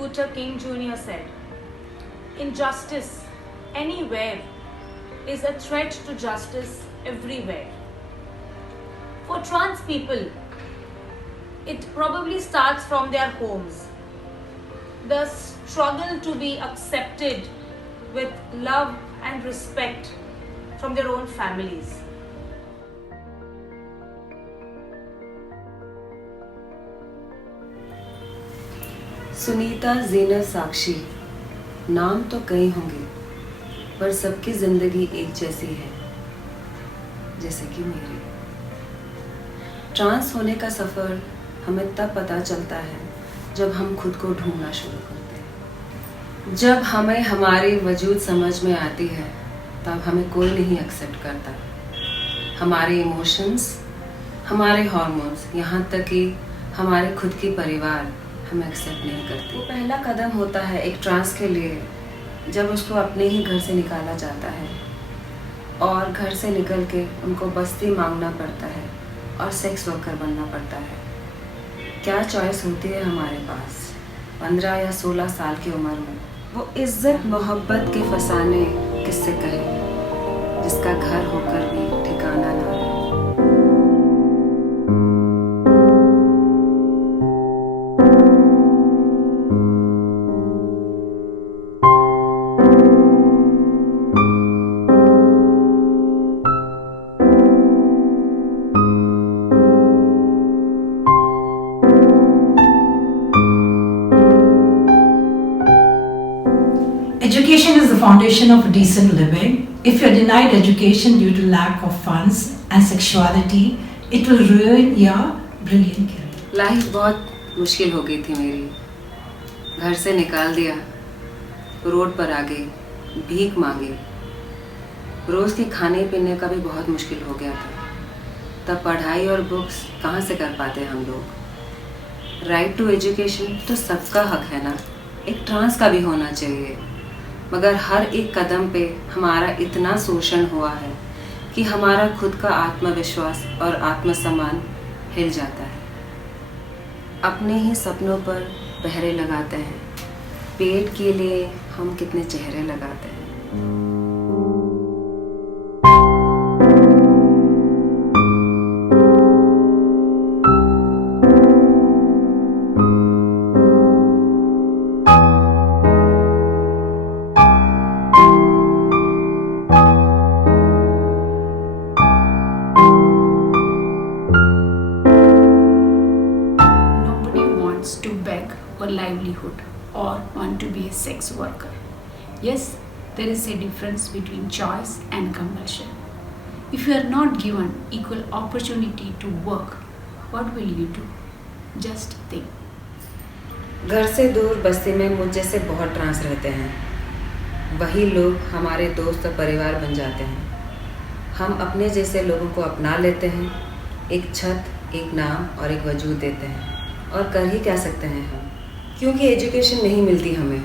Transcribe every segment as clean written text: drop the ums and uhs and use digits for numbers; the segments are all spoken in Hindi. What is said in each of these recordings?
Luther King Jr. said, "Injustice anywhere is a threat to justice everywhere." For trans people, it probably starts from their homes. The struggle to be accepted with love and respect from their own families. Sunita, ज़ीनत, साक्षी, नाम तो कई होंगे पर सबकी ज़िंदगी एक जैसी है, जैसे कि मेरी। ट्रांस होने का सफ़र हमें तब पता चलता है जब हम खुद को ढूंढना शुरू करते हैं। जब हमें हमारी वजूद समझ में आती है तब हमें कोई नहीं एक्सेप्ट करता। हमारे इमोशंस, हमारे हार्मोन्स, यहाँ तक कि हमारे खुद की परिवार हमें एक्सेप्ट नहीं करती। वो पहला कदम होता है एक ट्रांस के लिए जब उसको अपने ही घर से निकाला जाता है और घर से निकल के उनको बस्ती मांगना पड़ता है और सेक्स वर्कर बनना पड़ता है। क्या चॉइस होती है हमारे पास 15 या 16 साल की उम्र में? वो इज्जत मोहब्बत के फसाने किससे कहें जिसका घर होकर भी ठिकाना ना रहे। Education is the foundation of decent living. If you are denied education due to lack of funds and sexuality, it will ruin your brilliant career. Life बहुत मुश्किल हो गई थी मेरी। घर से निकाल दिया, रोड पर आ गई, भीख मांगी। रोज़ के खाने पीने का भी बहुत मुश्किल हो गया था। तब पढ़ाई और बुक्स कहाँ से कर पाते हम लोग। राइट टू एजुकेशन तो सबका हक है ना, एक ट्रांस का भी होना चाहिए। मगर हर एक कदम पे हमारा इतना शोषण हुआ है कि हमारा खुद का आत्मविश्वास और आत्मसम्मान हिल जाता है। अपने ही सपनों पर पहरे लगाते हैं, पेट के लिए हम कितने चेहरे लगाते हैं। To beg for livelihood or want to be a sex worker. Yes, there is a difference between choice and compulsion. If you are not given equal opportunity to work, what will you do? Just think. घर से दूर बस्ती में मुझ जैसे बहुत ट्रांस रहते हैं। वही लोग हमारे दोस्त और परिवार बन जाते हैं। हम अपने जैसे लोगों को अपना लेते हैं, एक छत, एक नाम और एक वजूद देते हैं। और कर ही क्या सकते हैं हम, क्योंकि एजुकेशन नहीं मिलती हमें,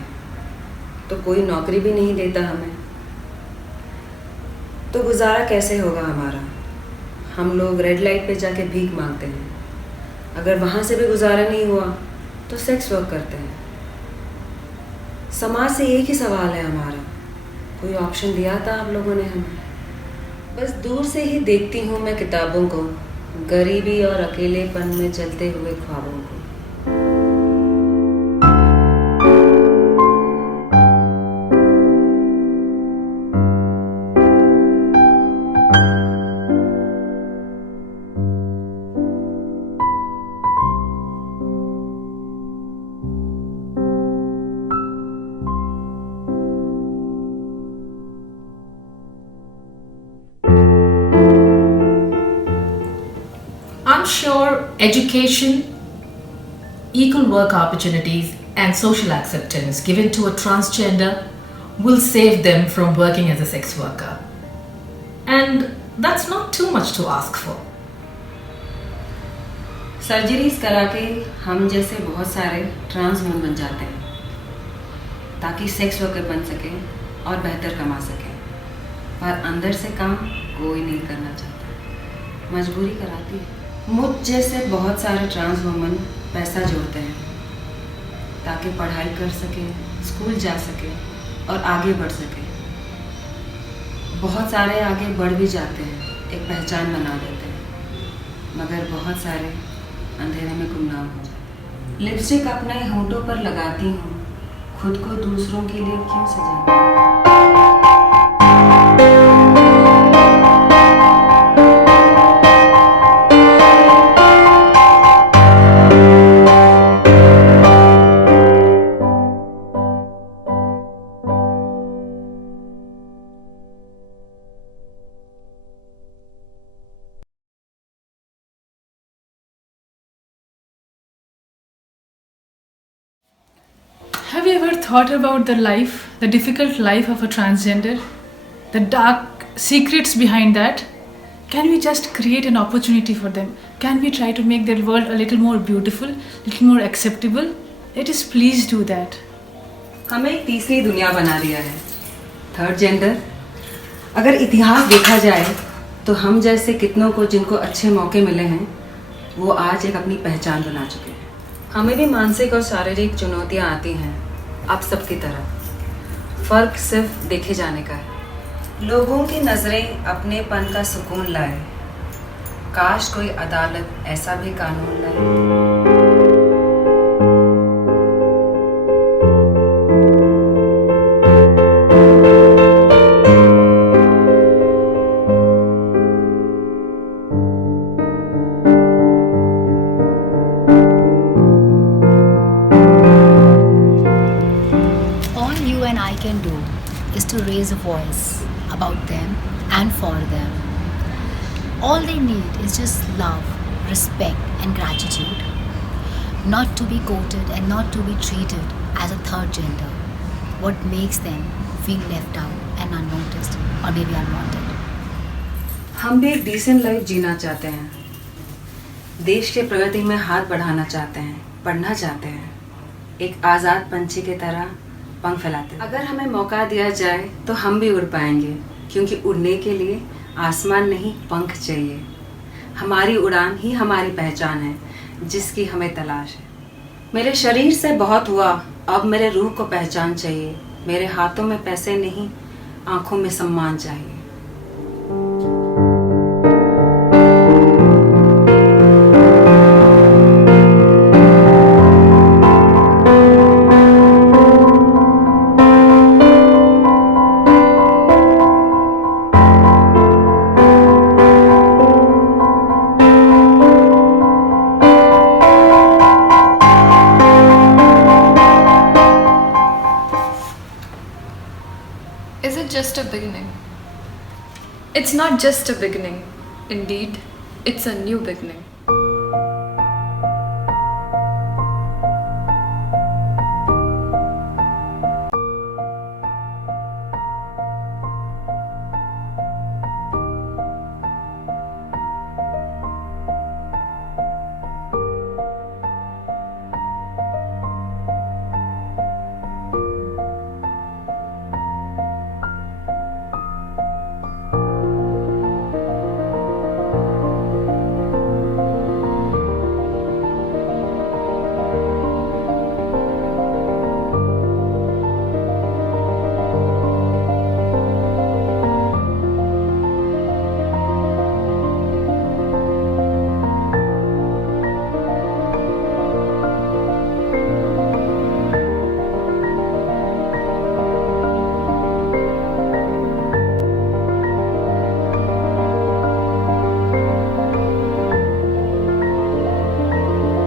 तो कोई नौकरी भी नहीं देता हमें, तो गुजारा कैसे होगा हमारा। हम लोग रेड लाइट पे जाके भीख मांगते हैं। अगर वहाँ से भी गुजारा नहीं हुआ तो सेक्स वर्क करते हैं। समाज से एक ही सवाल है हमारा, कोई ऑप्शन दिया था आप लोगों ने हमें? बस दूर से ही देखती हूँ मैं किताबों को, गरीबी और अकेलेपन में चलते हुए ख्वाबों को। I'm sure education, equal work opportunities, and social acceptance given to a transgender will save them from working as a sex worker. And that's not too much to ask for. Surgeries करा के हम जैसे बहुत सारे ट्रांस वुमन बन जाते हैं ताकि सेक्स वर्कर बन सके और बेहतर कमा सके, पर अंदर से काम कोई नहीं करना चाहता, मजबूरी कराती है। मुझ जैसे बहुत सारे ट्रांस वुमन पैसा जोड़ते हैं, ताकि पढ़ाई कर सके, स्कूल जा सके और आगे बढ़ सके। बहुत सारे आगे बढ़ भी जाते हैं, एक पहचान बना देते हैं, मगर बहुत सारे अंधेरे में गुमनाम हो जाते हैं। लिपस्टिक अपने होंठों पर लगाती हूँ, खुद को दूसरों के लिए क्यों सजाती हूँ? Have you ever thought about the difficult life of a transgender? The dark secrets behind that? Can we just create an opportunity for them? Can we try to make their world a little more beautiful, little more acceptable? Let us please do that. हमें एक तीसरी दुनिया बना दिया है, थर्ड जेंडर। अगर इतिहास देखा जाए तो हम जैसे कितनों को जिनको अच्छे मौके मिले हैं, वो आज एक अपनी पहचान बना चुके हैं। हमें भी मानसिक और शारीरिक चुनौतियां आती हैं, आप सबकी तरह। फर्क सिर्फ देखे जाने का है। लोगों की नज़रें अपनेपन का सुकून लाए, काश कोई अदालत ऐसा भी कानून लाए। Can do is to raise a voice about them and for them. All they need is just love, respect and gratitude. Not to be quoted and not to be treated as a third gender. What makes them feel left out and unnoticed or maybe unwanted. हम भी एक डिसेंट लाइफ जीना चाहते हैं, देश के प्रगति में हाथ बढ़ाना चाहते हैं, पढ़ना चाहते हैं, एक आज़ाद पंछी की तरह पंख फैलाते हैं। अगर हमें मौका दिया जाए तो हम भी उड़ पाएंगे, क्योंकि उड़ने के लिए आसमान नहीं पंख चाहिए। हमारी उड़ान ही हमारी पहचान है, जिसकी हमें तलाश है। मेरे शरीर से बहुत हुआ, अब मेरे रूह को पहचान चाहिए। मेरे हाथों में पैसे नहीं, आंखों में सम्मान चाहिए। Is it just a beginning? It's not just a beginning. Indeed, it's a new beginning.